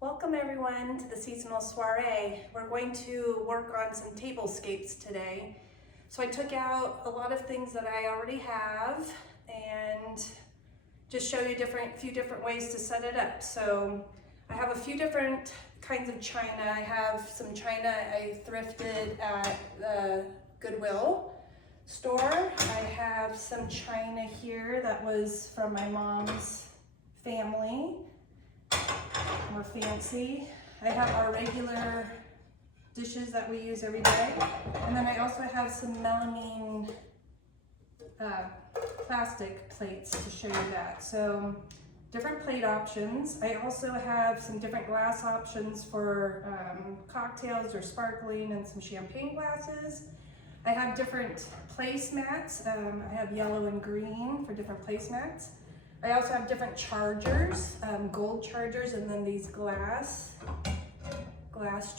Welcome everyone to the seasonal soiree. We're going to work on some tablescapes today. So I took out a lot of things that I already have and just show you a few different ways to set it up. So I have a few different kinds of china. I have some china I thrifted at the Goodwill store. I have some china here that was from my mom's family. More fancy. I have our regular dishes that we use every day, and then I also have some melamine plastic plates to show you that. So different plate options. I also have some different glass options for cocktails or sparkling, and some champagne glasses. I have different placemats. I have yellow and green for different placemats. I also have different chargers, gold chargers, and then these glass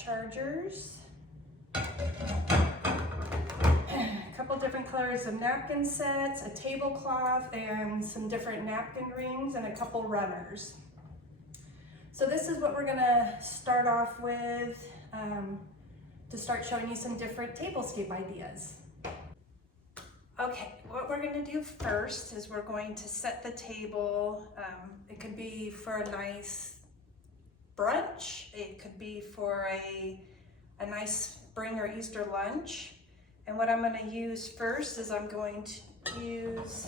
chargers. A couple different colors of napkin sets, a tablecloth, and some different napkin rings, and a couple runners. So this is what we're gonna start off with to start showing you some different tablescape ideas. Okay, what we're going to do first is we're going to set the table. It could be for a nice brunch. It could be for a nice spring or Easter lunch. And what I'm going to use first is I'm going to use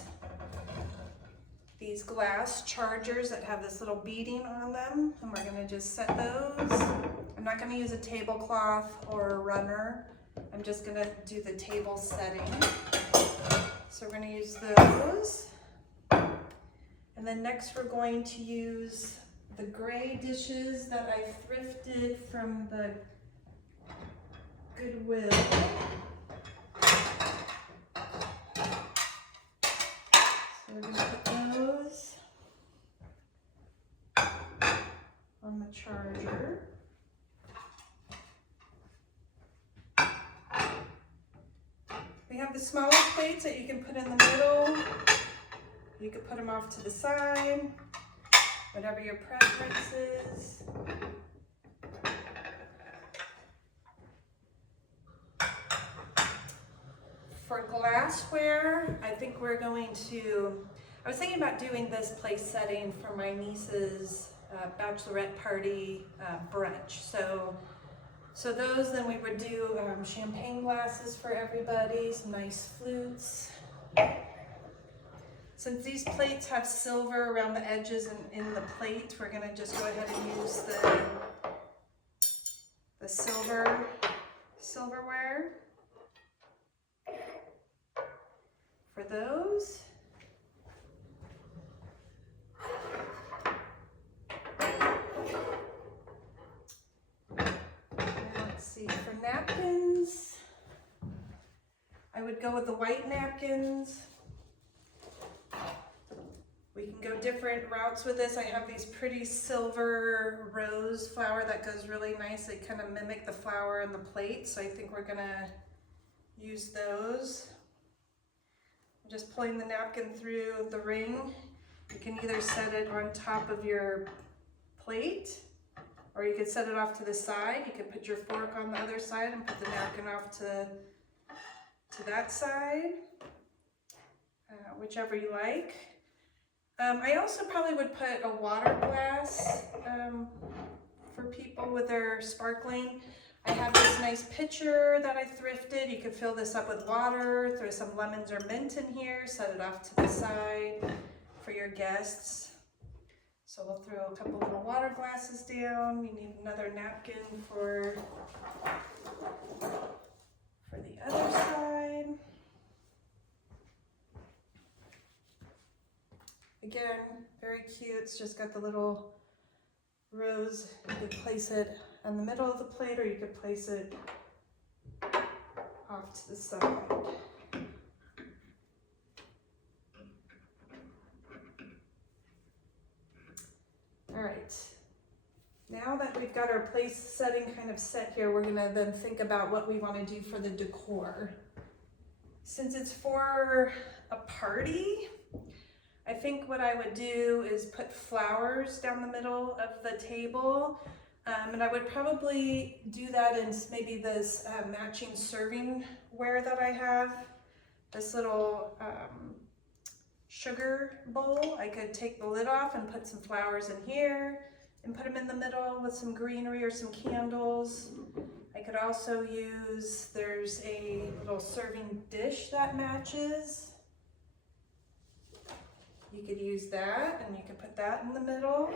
these glass chargers that have this little beading on them. And we're going to just set those. I'm not going to use a tablecloth or a runner. I'm just going to do the table setting. So we're going to use those. And then next we're going to use the gray dishes that I thrifted from the Goodwill. So we're going to put those on the charger. We have the smaller plates that you can put in the middle. You can put them off to the side, whatever your preference is. For glassware, I think we're going to, I was thinking about doing this place setting for my niece's bachelorette party brunch. So those, then we would do champagne glasses for everybody, some nice flutes. Since these plates have silver around the edges and in the plate, we're gonna just go ahead and use the silverware for those. For napkins, I would go with the white napkins. We can go different routes with this. I have these pretty silver rose flower that goes really nice. They kind of mimic the flower in the plate, so I think we're gonna use those. I'm just pulling the napkin through the ring. You can either set it on top of your plate, or you could set it off to the side. You could put your fork on the other side and put the napkin off to that side, whichever you like. I also probably would put a water glass for people with their sparkling. I have this nice pitcher that I thrifted. You could fill this up with water, throw some lemons or mint in here, set it off to the side for your guests. So we'll throw a couple little water glasses down. We need another napkin for the other side. Again, very cute. It's just got the little rose. You could place it in the middle of the plate, or you could place it off to the side. All right, now that we've got our place setting kind of set here, we're gonna then think about what we wanna do for the decor. Since it's for a party, I think what I would do is put flowers down the middle of the table. And I would probably do that in maybe this matching serving ware that I have. This little sugar bowl. I could take the lid off and put some flowers in here and put them in the middle with some greenery or some candles. I could also use, there's a little serving dish that matches. You could use that and you could put that in the middle.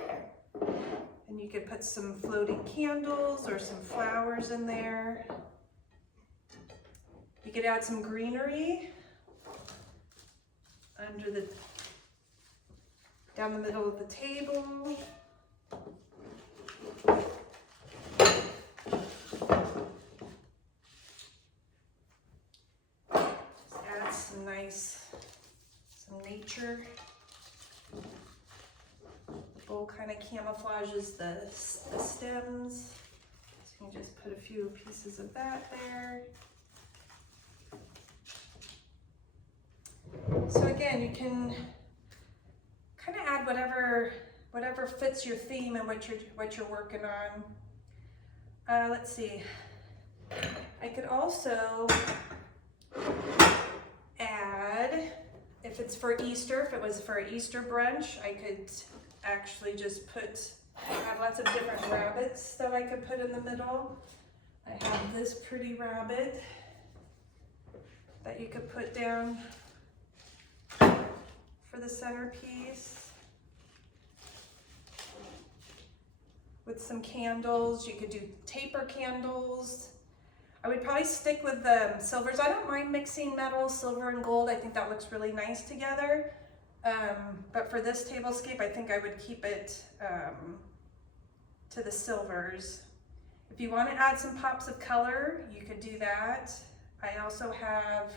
And you could put some floating candles or some flowers in there. You could add some greenery under the, down the middle of the table. Just add some nice, some nature. The bowl kind of camouflages the stems. So you can just put a few pieces of that there. So again, you can kind of add whatever fits your theme and what you're working on. Let's see. I could also add, if it's for Easter, if it was for Easter brunch, I could actually just have lots of different rabbits that I could put in the middle. I have this pretty rabbit that you could put down for the centerpiece. With some candles, you could do taper candles. I would probably stick with the silvers. I don't mind mixing metal, silver and gold. I think that looks really nice together. But for this tablescape, I think I would keep it to the silvers. If you want to add some pops of color, you could do that. I also have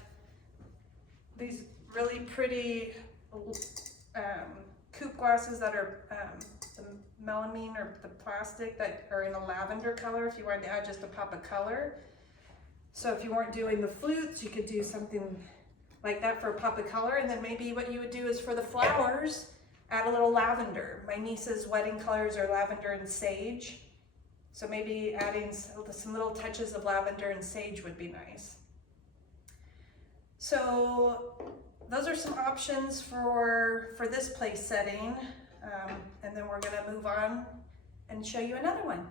these really pretty coupe glasses that are the melamine or the plastic that are in a lavender color if you wanted to add just a pop of color. So if you weren't doing the flutes, you could do something like that for a pop of color, and then maybe what you would do is for the flowers, add a little lavender. My niece's wedding colors are lavender and sage, so maybe adding some little touches of lavender and sage would be nice. So those are some options for this place setting, and then we're gonna move on and show you another one.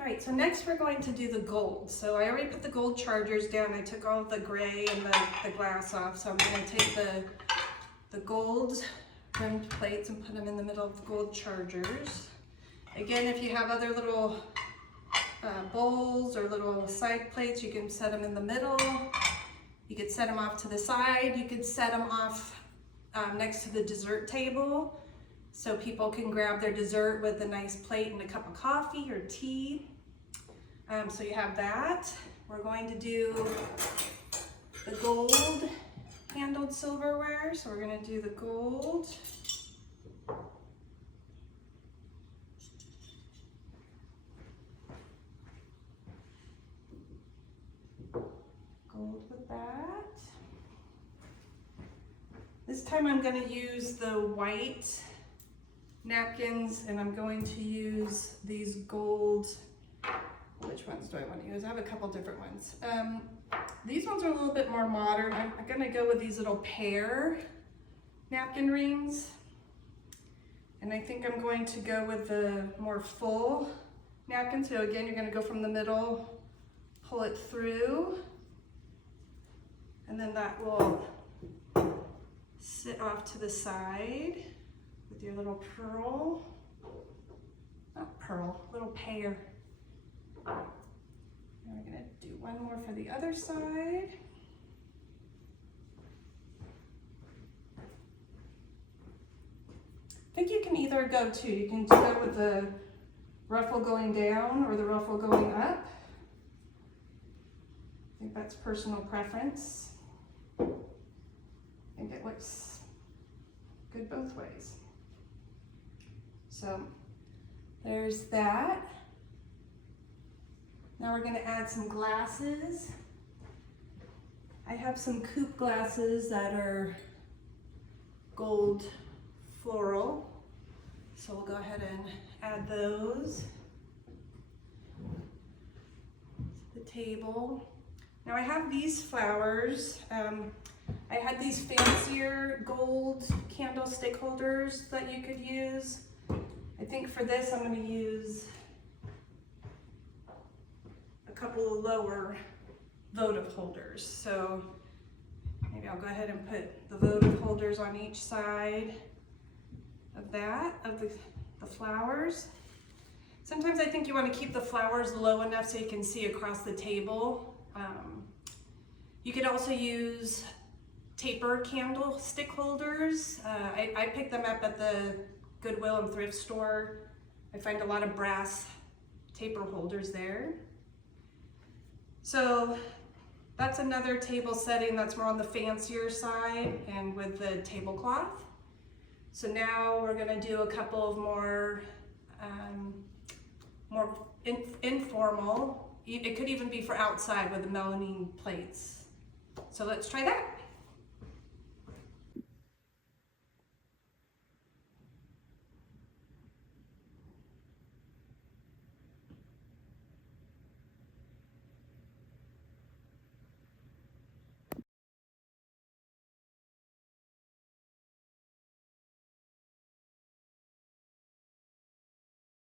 All right, so next we're going to do the gold. So I already put the gold chargers down. I took all the gray and the glass off. So I'm gonna take the gold rimmed plates and put them in the middle of the gold chargers. Again, if you have other little bowls or little side plates, you can set them in the middle. You could set them off to the side. You could set them off next to the dessert table so people can grab their dessert with a nice plate and a cup of coffee or tea. So you have that. We're going to do the gold handled silverware. So we're going to do the gold. Gold with that. This time I'm going to use the white napkins, and I'm going to use these gold. Which ones do I want to use? I have a couple different ones. These ones are a little bit more modern. I'm going to go with these little pear napkin rings. And I think I'm going to go with the more full napkin. So again, you're going to go from the middle, pull it through, and then that will sit off to the side with your little pearl, not pearl, little pear. And we're gonna do one more for the other side. I think you can either go you can do it with the ruffle going down or the ruffle going up. I think that's personal preference. I think it looks good both ways. So there's that. Now we're gonna add some glasses. I have some coupe glasses that are gold floral. So we'll go ahead and add those to the table. Now I have these flowers. I had these fancier gold candlestick holders that you could use. I think for this I'm going to use a couple of lower votive holders. So maybe I'll go ahead and put the votive holders on each side of that, of the flowers. Sometimes I think you want to keep the flowers low enough so you can see across the table. You could also use taper candlestick holders. I picked them up at the Goodwill and thrift store. I find a lot of brass taper holders there. So that's another table setting that's more on the fancier side and with the tablecloth. So now we're gonna do a couple of more informal. It could even be for outside with the melamine plates. So let's try that.